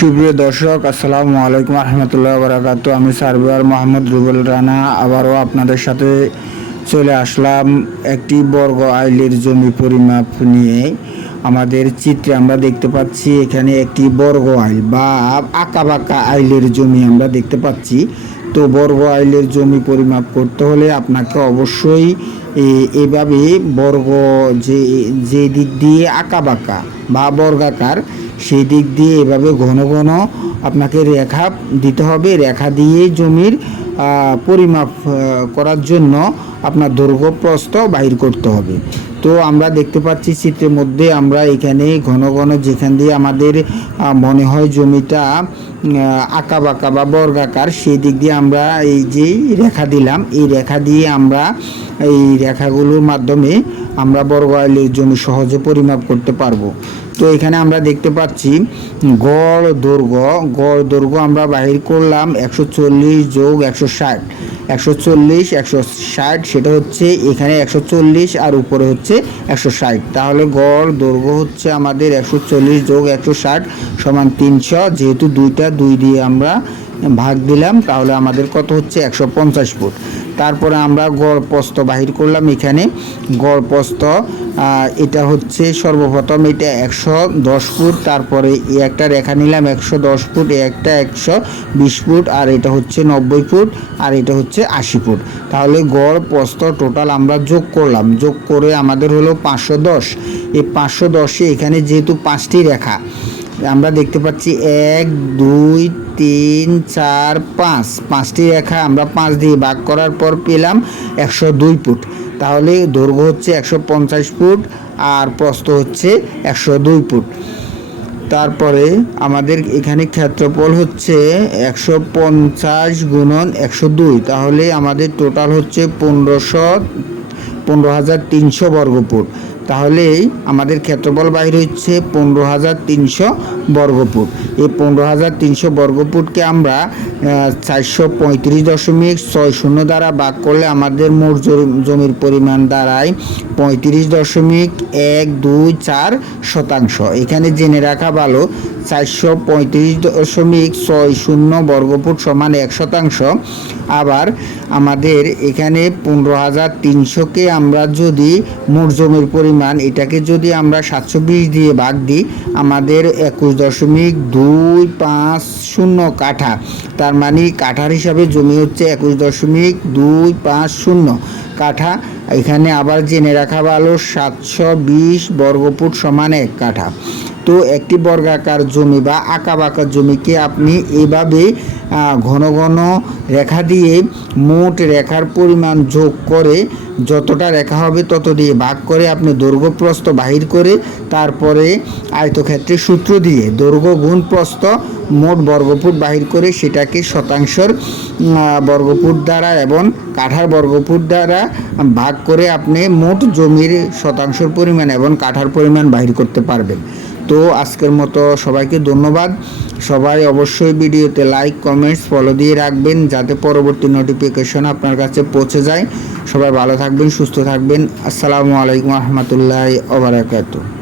সুপ্রিয় দর্শক, আসসালামু আলাইকুম রহমতুল্লাহ বারাকাতু। আমি সার্ভেয়ার মোহাম্মদ রুবেল রানা আবারও আপনাদের সাথে চলে আসলাম একটি বর্গ আইলের জমি পরিমাপ নিয়ে। আমাদের চিত্রে আমরা দেখতে পাচ্ছি এখানে একটি বর্গ আইল বা আঁকাবাঁকা আইলের জমি আমরা দেখতে পাচ্ছি। তো বর্গ আইলের জমি পরিমাপ করতে হলে আপনাকে অবশ্যই এভাবে বর্গ যে দিক দিয়ে আঁকাবাঁকা বা বর্গাকার সেই দিক দিয়ে এভাবে ঘন ঘন আপনাকে রেখা দিতে হবে। রেখা দিয়ে জমির পরিমাপ করার জন্য আপনার দৈর্ঘ্য প্রস্থ বাহির করতে হবে। তো আমরা দেখতে পাচ্ছি চিত্রের মধ্যে আমরা এখানে ঘন ঘন যেখান দিয়ে আমাদের মনে হয় জমিটা আঁকাবাঁকা বা বর্গাকার সেই দিক দিয়ে আমরা এই যে রেখা দিলাম, এই রেখা দিয়ে আমরা এই রেখাগুলোর মাধ্যমে আমরা বর্গ আইলের জমি সহজে পরিমাপ করতে পারবো। তো এখানে আমরা দেখতে পাচ্ছি গড় দৈর্ঘ্য আমরা বাহির করলাম 140 যোগ 160, 140 160, সেটা হচ্ছে এখানে 140 আর উপরে হচ্ছে 160। তাহলে গড় দৈর্ঘ্য হচ্ছে আমাদের 140 যোগ 160 সমান 300। যেহেতু দুই দিয়ে আমরা ভাগ দিলাম তাহলে আমাদের কত হচ্ছে 150 ফুট। তারপরে আমরা গড় প্রস্থ বাহির করলাম। এখানে গড় প্রস্থ এটা হচ্ছে সর্বপ্রথম এটা 110 ফুট। তারপরে একটা রেখা নিলাম 110 ফুট, একটা 120 ফুট, আর এটা হচ্ছে 90 ফুট, আর এটা হচ্ছে 80 ফুট। তাহলে গড় প্রস্থ টোটাল আমরা যোগ করলাম, যোগ করে আমাদের হলো 510। এই 510-এ এখানে যেহেতু 5টি রেখা আমরা দেখতে পাচ্ছি 1 2 3 4 5, 5টি রেখা আমরা 5 দিয়ে ভাগ করার পর পেলাম 102 ফুট। তাহলে দৈর্ঘ্য হচ্ছে 150 ফুট আর প্রস্থ হচ্ছে 102 ফুট। তারপরে আমাদের এখানে ক্ষেত্রফল হচ্ছে 150 গুণন 102, তাহলে আমাদের টোটাল হচ্ছে 15,300 বর্গফুট। তাহলে আমাদের ক্ষেত্রফল বাইরে হচ্ছে 15,300 বর্গফুট। এই 15,300 বর্গফুটকে আমরা 435.60 দ্বারা ভাগ করলে আমাদের মোট জমির পরিমাণ দাঁড়ায় 35.124 এখানে জেনে রাখা ভালো 435.60 বর্গফুট সমান 1%। আবার আমাদের এখানে 15,300-কে আমরা যদি মোট জমির পরিমাণ এটাকে যদি আমরা 720 দিয়ে ভাগ দিই আমাদের 21.250 কাঠা। তার মানে কাঠার হিসাবে জমি হচ্ছে 21.250 কাঠা। এখানে আবার জেনে রাখা ভালো 720 বর্গফুট সমান 1 কাঠা। তো একটি বর্গাকার জমি বা আঁকাবাঁকা জমিকে আপনি এভাবে ঘন ঘন রেখা দিয়ে মোট রেখার পরিমাণ যোগ করে যতটা রেখা হবে তত দিয়ে ভাগ করে আপনি দৈর্ঘ্য প্রস্থ বাহির করে তারপরে আয়তক্ষেত্রের সূত্র দিয়ে দৈর্ঘ্য গুণ প্রস্থ মোট বর্গফুট বাহির করে সেটাকে শতাংশের বর্গফুট দ্বারা এবং কাঠার বর্গফুট দ্বারা ভাগ করে আপনি মোট জমির শতাংশের পরিমাণ এবং কাঠার পরিমাণ বাহির করতে পারবেন। তো আজকের মতো সবাইকে ধন্যবাদ। সবাই অবশ্যই ভিডিওতে লাইক কমেন্টস ফলো দিয়ে রাখবেন যাতে পরবর্তী নোটিফিকেশন আপনার কাছে পৌঁছে যায়। সবাই ভালো থাকবেন, সুস্থ থাকবেন। আসসালামু আলাইকুম রহমতুল্লাহি ওয়া বারাকাতুহু।